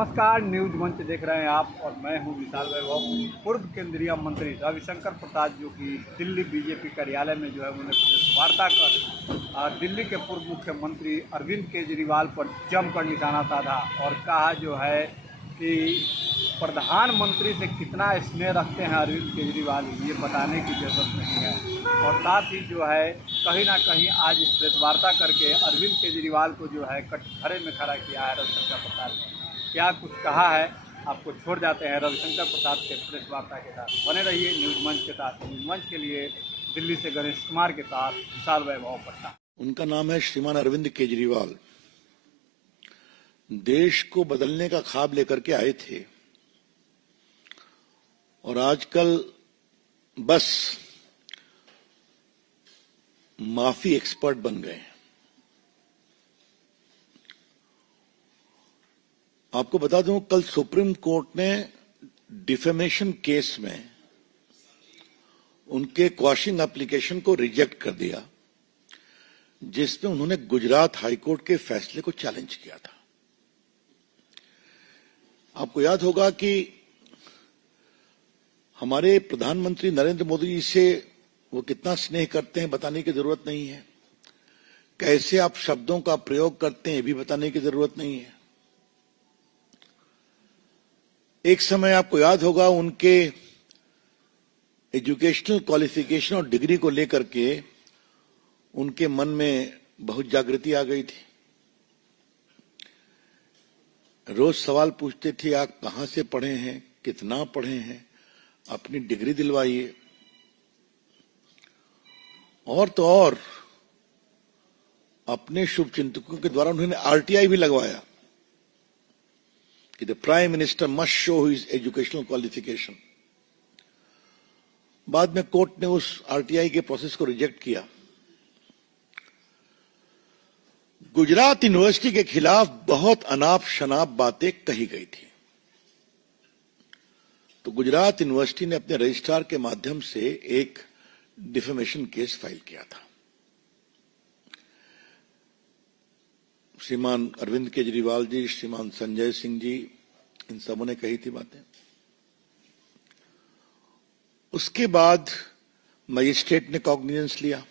नमस्कार, न्यूज मंच देख रहे हैं आप और मैं हूं विशाल वैभव। पूर्व केंद्रीय मंत्री रविशंकर प्रसाद जो कि दिल्ली बीजेपी कार्यालय में जो है उन्होंने प्रेस वार्ता कर दिल्ली के पूर्व मुख्यमंत्री अरविंद केजरीवाल पर जमकर निशाना साधा और कहा जो है कि प्रधानमंत्री से कितना स्नेह रखते हैं अरविंद केजरीवाल ये बताने की जरूरत नहीं है। और साथ ही जो है कहीं ना कहीं आज इस प्रेस वार्ता करके अरविंद केजरीवाल को जो है कटघरे में खड़ा किया है रविशंकर प्रसाद ने। क्या कुछ कहा है आपको छोड़ जाते हैं रविशंकर प्रसाद के प्रेस वार्ता के साथ। बने रहिए न्यूज मंच के साथ। न्यूज मंच के लिए दिल्ली से गणेश कुमार के साथ विशाल वैभव पटना। उनका नाम है श्रीमान अरविंद केजरीवाल। देश को बदलने का ख्वाब लेकर के आए थे और आजकल बस माफी एक्सपर्ट बन गए। आपको बता दूं, कल सुप्रीम कोर्ट ने डिफेमेशन केस में उनके क्वाशिंग एप्लीकेशन को रिजेक्ट कर दिया, जिसमें उन्होंने गुजरात हाईकोर्ट के फैसले को चैलेंज किया था। आपको याद होगा कि हमारे प्रधानमंत्री नरेंद्र मोदी जी से वो कितना स्नेह करते हैं बताने की जरूरत नहीं है, कैसे आप शब्दों का प्रयोग करते हैं ये भी बताने की जरूरत नहीं है। एक समय आपको याद होगा उनके एजुकेशनल क्वालिफिकेशन और डिग्री को लेकर के उनके मन में बहुत जागृति आ गई थी। रोज सवाल पूछते थे, आप कहां से पढ़े हैं, कितना पढ़े हैं, अपनी डिग्री दिलवाइए। और तो और अपने शुभचिंतकों के द्वारा उन्होंने आरटीआई भी लगवाया कि the prime minister must show his educational qualification. बाद में कोर्ट ने उस आरटीआई के प्रोसेस को रिजेक्ट किया। गुजरात यूनिवर्सिटी के खिलाफ बहुत अनाप शनाप बातें कही गई थी, तो गुजरात यूनिवर्सिटी ने अपने रजिस्ट्रार के माध्यम से एक डिफेमेशन केस फाइल किया था। श्रीमान अरविंद केजरीवाल जी, श्रीमान संजय सिंह जी, इन सबों ने कही थी बातें। उसके बाद मजिस्ट्रेट ने कॉग्निजेंस लिया,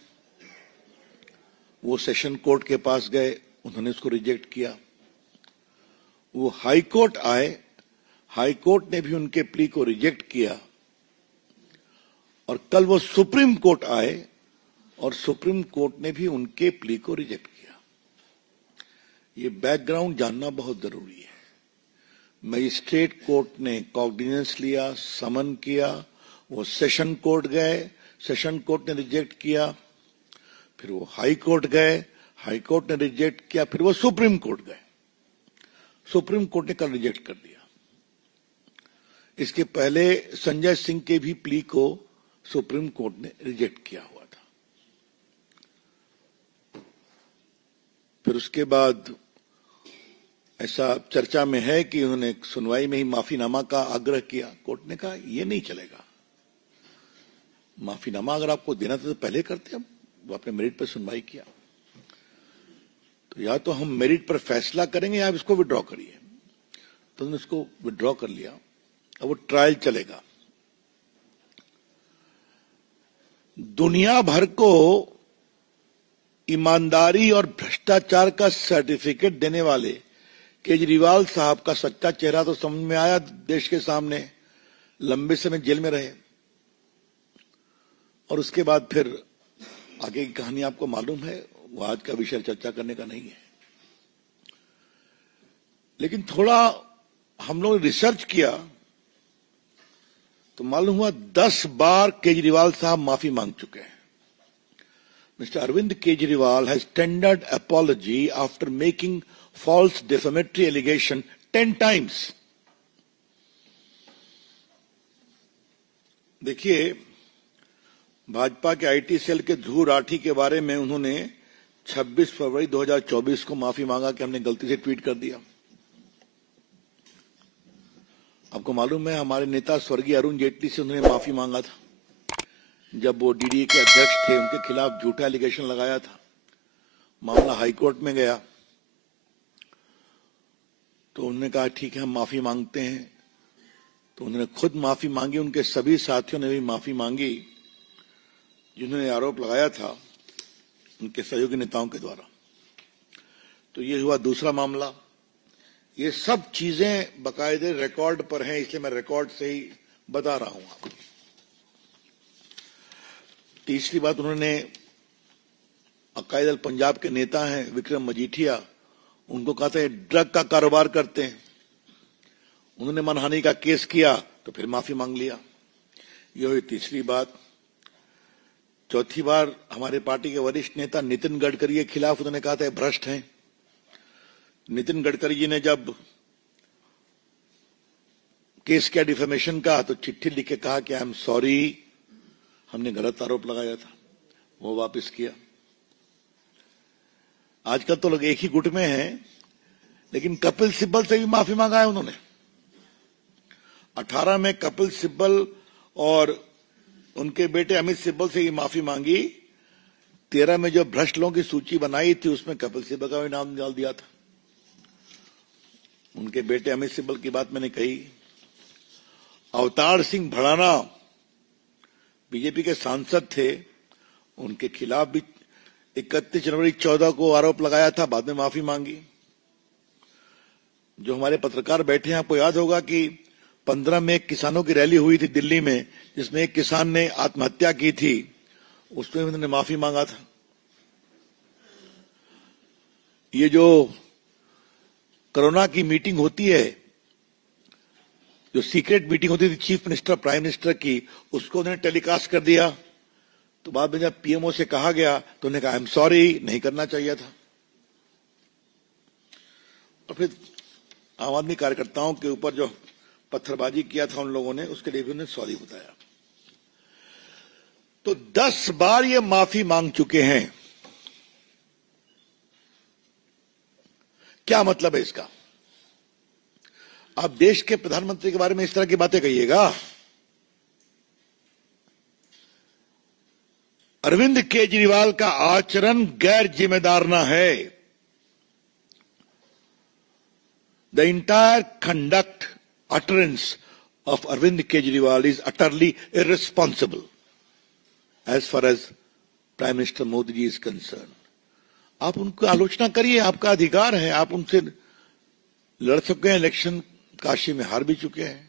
वो सेशन कोर्ट के पास गए, उन्होंने उसको रिजेक्ट किया। वो हाई कोर्ट आए, हाई कोर्ट ने भी उनके प्ली को रिजेक्ट किया और कल वो सुप्रीम कोर्ट आए और सुप्रीम कोर्ट ने भी उनके प्ली को रिजेक्ट किया। ये बैकग्राउंड जानना बहुत जरूरी है। मजिस्ट्रेट कोर्ट ने कॉग्निजेंस लिया, समन किया, वो सेशन कोर्ट गए, सेशन कोर्ट ने रिजेक्ट किया, फिर वो हाई कोर्ट गए, हाई कोर्ट ने रिजेक्ट किया, फिर वो सुप्रीम कोर्ट गए, सुप्रीम कोर्ट ने कल रिजेक्ट कर दिया। इसके पहले संजय सिंह के भी प्ली को सुप्रीम कोर्ट ने रिजेक्ट किया हुआ था। फिर उसके बाद ऐसा चर्चा में है कि उन्होंने सुनवाई में ही माफीनामा का आग्रह किया। कोर्ट ने कहा यह नहीं चलेगा, माफीनामा अगर आपको देना था तो पहले करते। अब वो अपने मेरिट पर सुनवाई किया, तो या तो हम मेरिट पर फैसला करेंगे या आप इसको विड्रॉ करिए। तो उन्होंने इसको विड्रॉ कर लिया। अब वो ट्रायल चलेगा। दुनिया भर को ईमानदारी और भ्रष्टाचार का सर्टिफिकेट देने वाले केजरीवाल साहब का सच्चा चेहरा तो समझ में आया देश के सामने। लंबे समय जेल में रहे और उसके बाद फिर आगे की कहानी आपको मालूम है, वो आज का विषय चर्चा करने का नहीं है। लेकिन थोड़ा हम लोग रिसर्च किया तो मालूम हुआ 10 बार केजरीवाल साहब माफी मांग चुके हैं। Mister Arvind Kejriwal has tendered apology after making false defamatory allegation 10 times. देखिए, भाजपा के आईटी सेल के ध्रुव राठी के बारे में उन्होंने 26 फरवरी 2024 को माफी मांगा कि हमने गलती से ट्वीट कर दिया। आपको मालूम है हमारे नेता स्वर्गीय अरुण जेटली से उन्होंने माफी मांगा था जब वो डीडीए के अध्यक्ष थे, उनके खिलाफ झूठा एलिगेशन लगाया था। मामला हाईकोर्ट में गया तो उन्होंने कहा ठीक है हम माफी मांगते हैं। तो उन्होंने खुद माफी मांगी, उनके सभी साथियों ने भी माफी मांगी जिन्होंने आरोप लगाया था उनके सहयोगी नेताओं के द्वारा। तो ये हुआ दूसरा मामला। ये सब चीजें बाकायदे रिकॉर्ड पर हैं, इसलिए मैं रिकॉर्ड से ही बता रहा हूं आपको। तीसरी बात, उन्होंने अकाली दल पंजाब के नेता हैं विक्रम मजीठिया, उनको कहा था ड्रग का कारोबार करते हैं। उन्होंने मानहानि का केस किया तो फिर माफी मांग लिया। ये हुई तीसरी बात। चौथी बार हमारे पार्टी के वरिष्ठ नेता नितिन गडकरी के खिलाफ उन्होंने कहा था भ्रष्ट हैं। नितिन गडकरी जी ने जब केस किया डिफेमेशन का तो चिट्ठी लिख के कहा कि आई एम सॉरी, हमने गलत आरोप लगाया था, वो वापस किया। आजकल तो लोग एक ही गुट में हैं, लेकिन कपिल सिब्बल से भी माफी मांगा है उन्होंने। 18 में कपिल सिब्बल और उनके बेटे अमित सिब्बल से ये माफी मांगी। 13 में जो भ्रष्ट लोगों की सूची बनाई थी उसमें कपिल सिब्बल का भी नाम डाल दिया था। उनके बेटे अमित सिब्बल की बात मैंने कही। अवतार सिंह भड़ाना बीजेपी के सांसद थे, उनके खिलाफ भी 31 जनवरी 14 को आरोप लगाया था, बाद में माफी मांगी। जो हमारे पत्रकार बैठे हैं आपको याद होगा कि 15 में किसानों की रैली हुई थी दिल्ली में, जिसमें एक किसान ने आत्महत्या की थी, उसमें उन्होंने माफी मांगा था। ये जो कोरोना की मीटिंग होती है, जो सीक्रेट मीटिंग होती थी चीफ मिनिस्टर प्राइम मिनिस्टर की, उसको उन्होंने टेलीकास्ट कर दिया। तो बाद में जब पीएमओ से कहा गया तो उन्होंने कहा आई एम सॉरी, नहीं करना चाहिए था। और फिर आम आदमी कार्यकर्ताओं के ऊपर जो पत्थरबाजी किया था उन लोगों ने, उसके लिए भी उन्होंने सॉरी बताया। तो 10 बार ये माफी मांग चुके हैं। क्या मतलब है इसका? आप देश के प्रधानमंत्री के बारे में इस तरह की बातें कहिएगा? अरविंद केजरीवाल का आचरण गैर जिम्मेदाराना है। The entire conduct utterance of Arvind Kejriwal is utterly irresponsible as far as Prime Minister Modi ji is concerned. आप उनकी आलोचना करिए, आपका अधिकार है, आप उनसे लड़ चुके हैं इलेक्शन, काशी में हार भी चुके हैं,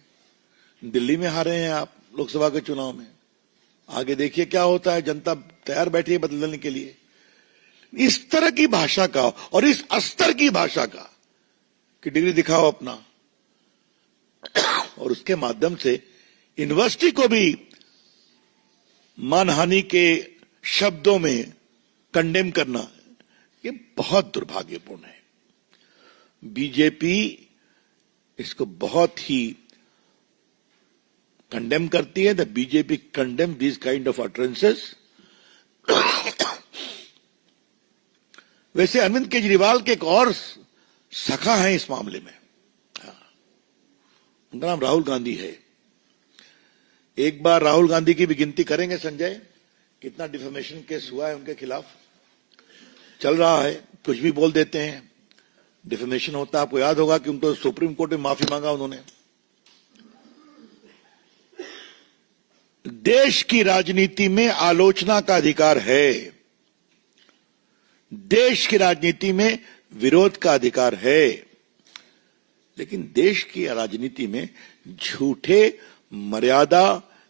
दिल्ली में हारे हैं आप लोकसभा के चुनाव में। आगे देखिए क्या होता है, जनता तैयार बैठी है बदलने के लिए। इस तरह की भाषा का और इस स्तर की भाषा का कि डिग्री दिखाओ अपना, और उसके माध्यम से यूनिवर्सिटी को भी मानहानि के शब्दों में कंडेम करना, ये बहुत दुर्भाग्यपूर्ण है। बीजेपी इसको बहुत ही कंडेम करती है। The BJP condemn this kind of utterances. वैसे अरविंद केजरीवाल के एक और सखा है इस मामले में, उनका नाम राहुल गांधी है। एक बार राहुल गांधी की भी गिनती करेंगे संजय, कितना डिफेमेशन केस हुआ है उनके खिलाफ? चल रहा है, कुछ भी बोल देते हैं, डिफेमेशन होता है। आपको याद होगा कि उनको सुप्रीम कोर्ट में माफी मांगा उन्होंने। देश की राजनीति में आलोचना का अधिकार है, देश की राजनीति में विरोध का अधिकार है, लेकिन देश की राजनीति में झूठे मर्यादा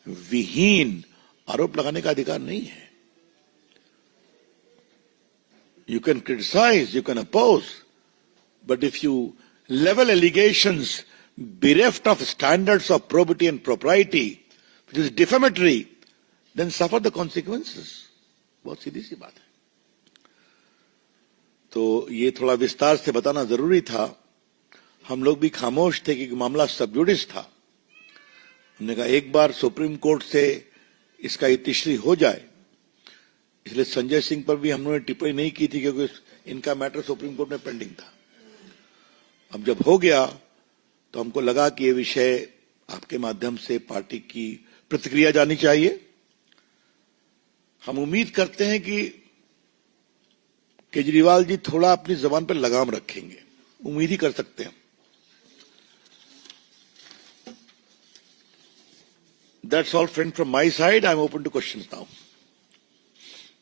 विहीन आरोप लगाने का अधिकार नहीं है। You can criticize, you can oppose, but if you level allegations bereft of standards of probity and propriety, which is defamatory, then suffer the consequences. बहुत सीधी सी बात है। तो ये थोड़ा विस्तार से बताना जरूरी था। हम लोग भी खामोश थे कि मामला सब जुडिस था। हमने कहा एक बार सुप्रीम कोर्ट से इसका इतिश्री हो जाए, इसलिए संजय सिंह पर भी हमने टिप्पणी नहीं की थी क्योंकि इनका मैटर सुप्रीम कोर्ट में पेंडिंग था। अब जब हो गया तो हमको लगा कि ये विषय आपके माध्यम से पार्टी की प्रतिक्रिया जानी चाहिए। हम उम्मीद करते हैं कि केजरीवाल जी थोड़ा अपनी जबान पर लगाम रखेंगे, उम्मीद ही कर सकते हैं। That's all, friend, from my side. I'm open to questions now.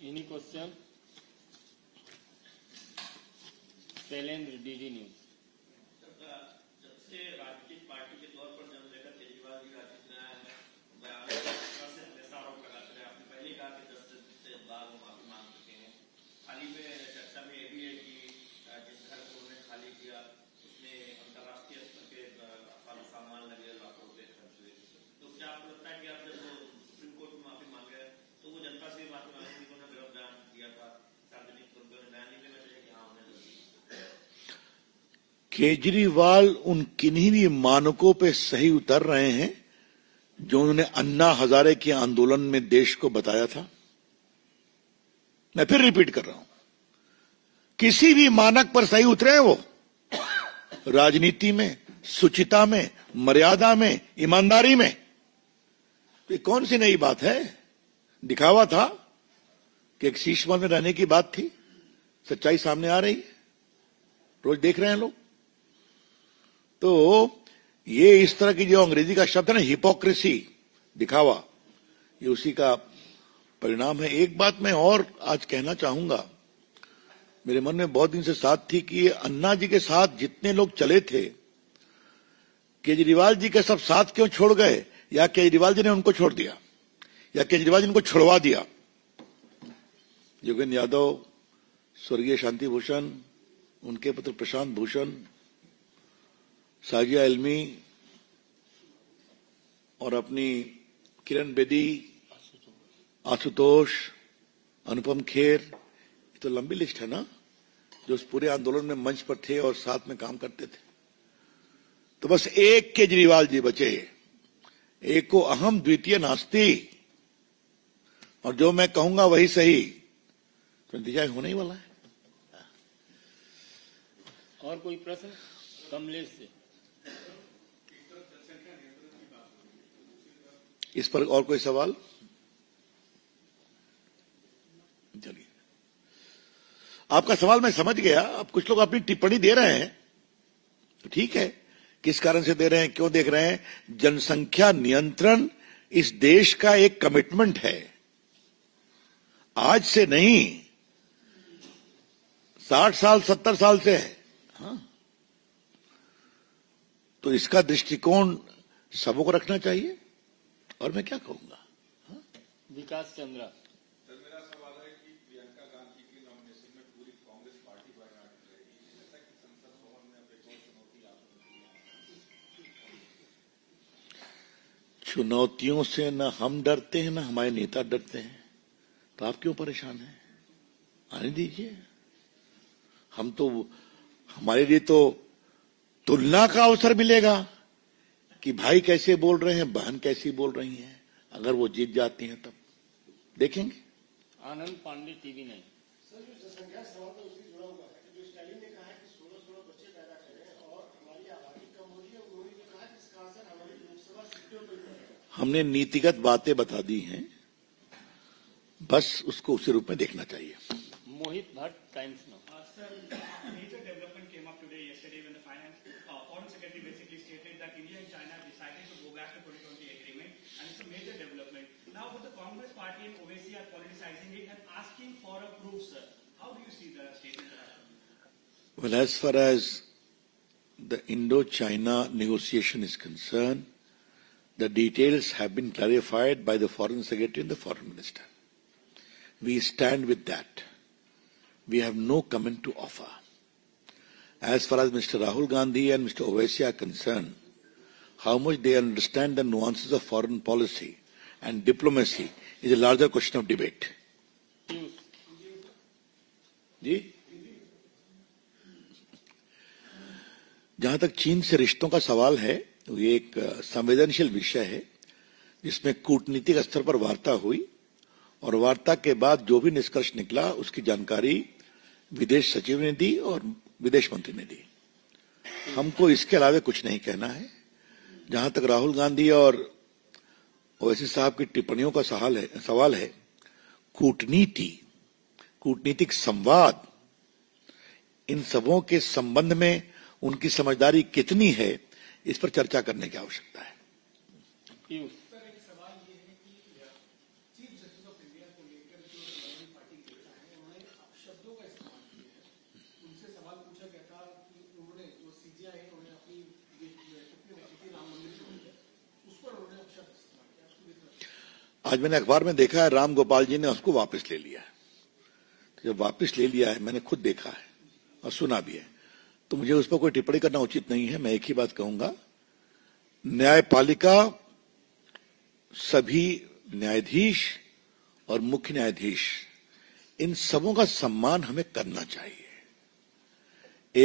Any question? Shailendra, DD news. जब से राजनीतिक पार्टी के तौर पर जब लेकर केजरीवाल जी का जितना बयान से हमेशा आरोप लगाते रहे। आपने पहले कहा कि 10 दिन से बाद वो माफी मांग चुके हैं। हाल ही में चर्चा में ये भी है कि जिस घर को उन्होंने खाली किया उसमें अंतर्राष्ट्रीय स्तर के सामान लगे, लाखों रुपए खर्च हुए। तो क्या आपको लगता है कि आप जब सुप्रीम कोर्ट में माफी मांगे तो वो जनता से माफी मांगे, उन्होंने गलत बयान दिया था सार्वजनिक तौर पर बयान नहीं देना चाहिए कि हाँ उन्हें केजरीवाल उन किन्हीं भी मानकों पे सही उतर रहे हैं जो उन्होंने अन्ना हजारे के आंदोलन में देश को बताया था। मैं फिर रिपीट कर रहा हूं, किसी भी मानक पर सही उतरे हैं वो, राजनीति में, शुचिता में, मर्यादा में, ईमानदारी में। तो ये कौन सी नई बात है? दिखावा था कि एक शीश महल में रहने की बात थी। सच्चाई सामने आ रही है, रोज देख रहे हैं लोग। तो ये इस तरह की जो अंग्रेजी का शब्द है ना, हिपोक्रेसी, दिखावा, ये उसी का परिणाम है। एक बात मैं और आज कहना चाहूंगा, मेरे मन में बहुत दिन से साथ थी कि ये अन्ना जी के साथ जितने लोग चले थे, केजरीवाल जी के सब साथ क्यों छोड़ गए, या केजरीवाल जी ने उनको छोड़ दिया, या केजरीवाल जी ने उनको छोड़वा दिया। योगेंद्र यादव, स्वर्गीय शांति भूषण, उनके पुत्र प्रशांत भूषण, साजिया इल्मी और अपनी किरण बेदी, आशुतोष, अनुपम खेर, ये तो लंबी लिस्ट है ना, जो उस पूरे आंदोलन में मंच पर थे और साथ में काम करते थे। तो बस एक केजरीवाल जी बचे, एक को अहम द्वितीय नास्ति, और जो मैं कहूंगा वही सही, तो नतीजा होने ही वाला है। और कोई प्रश्न? कमलेश से। इस पर और कोई सवाल? चलिए, आपका सवाल मैं समझ गया। अब कुछ लोग अपनी टिप्पणी दे रहे हैं, तो ठीक है, किस कारण से दे रहे हैं, क्यों देख रहे हैं? जनसंख्या नियंत्रण इस देश का एक कमिटमेंट है, आज से नहीं, 60 साल 70 साल से है। हाँ, तो इसका दृष्टिकोण सबों को रखना चाहिए। और मैं क्या कहूंगा? विकास चंद्रा। मेरा सवाल है कि प्रियंका गांधी की नॉमिनेशन में पूरी कांग्रेस पार्टी वायनाड रहेगी, जैसा कि संसद भवन में अब एक और चुनौती आपने दी है। चुनौतियों से न हम डरते हैं, न हमारे नेता डरते हैं, तो आप क्यों परेशान हैं? आने दीजिए। हम तो, हमारे लिए तो तुलना का अवसर मिलेगा कि भाई कैसे बोल रहे हैं, बहन कैसी बोल रही हैं। अगर वो जीत जाती हैं तब देखेंगे। आनंद पांडे, TV 9। सर, जो जनसंख्या सवाल तो उससे जुड़ा हुआ है, जो स्टालिन ने कहा है कि 16 बच्चे पैदा करें और हमारी आबादी कम हो रही है, उन्होंने भी कहा कि इसका असर हमारी लोकसभा सीटों पर पड़ेगा। हमने नीतिगत बातें बता दी हैं, बस उसको उसी रूप में देखना चाहिए। Mohit Bhatt, Times Now. Sir, major development came up today, yesterday, when the Foreign Secretary basically stated that India and China have decided to go back to 2020 agreement, and it's a major development. Now, but the Congress Party and OWC are politicizing it and asking for a proof, sir. How do you see the statement? Well, as far as the Indo-China negotiation is concerned, the details have been clarified by the Foreign Secretary and the Foreign Minister. We stand with that. We have no comment to offer. As far as Mr. Rahul Gandhi and Mr. Owaisi are concerned, how much they understand the nuances of foreign policy and diplomacy is a larger question of debate. जी, जहां तक चीन से रिश्तों का सवाल है, ये एक संवेदनशील विषय है जिसमें कूटनीतिक स्तर पर वार्ता हुई, और वार्ता के बाद जो भी निष्कर्ष निकला उसकी जानकारी विदेश सचिव ने दी और विदेश मंत्री ने दी। हमको इसके अलावा कुछ नहीं कहना है। जहां तक राहुल गांधी और ओवैसी साहब की टिप्पणियों का सवाल है, कूटनीतिक संवाद, इन सबों के संबंध में उनकी समझदारी कितनी है, इस पर चर्चा करने की आवश्यकता है। पीयूष। सर, एक सवाल आज मैंने अखबार में देखा है राम गोपाल जी ने उसको वापस ले लिया है। तो जब वापस ले लिया है, मैंने खुद देखा है और सुना भी है, तो मुझे उस पर कोई टिप्पणी करना उचित नहीं है। मैं एक ही बात कहूंगा, न्यायपालिका, सभी न्यायाधीश और मुख्य न्यायाधीश, इन सबों का सम्मान हमें करना चाहिए।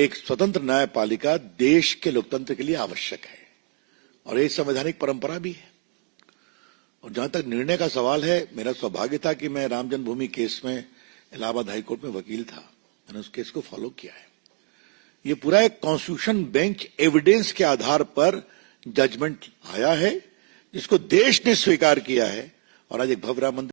एक स्वतंत्र न्यायपालिका देश के लोकतंत्र के लिए आवश्यक है और एक संवैधानिक परंपरा भी है। और जहां तक निर्णय का सवाल है, मेरा सौभाग्य था कि मैं राम जन्मभूमि केस में इलाहाबाद हाईकोर्ट में वकील था, मैंने उस केस को फॉलो किया है। ये पूरा एक कॉन्स्टिट्यूशन बेंच एविडेंस के आधार पर जजमेंट आया है, जिसको देश ने स्वीकार किया है और आज एक भव्य राम मंदिर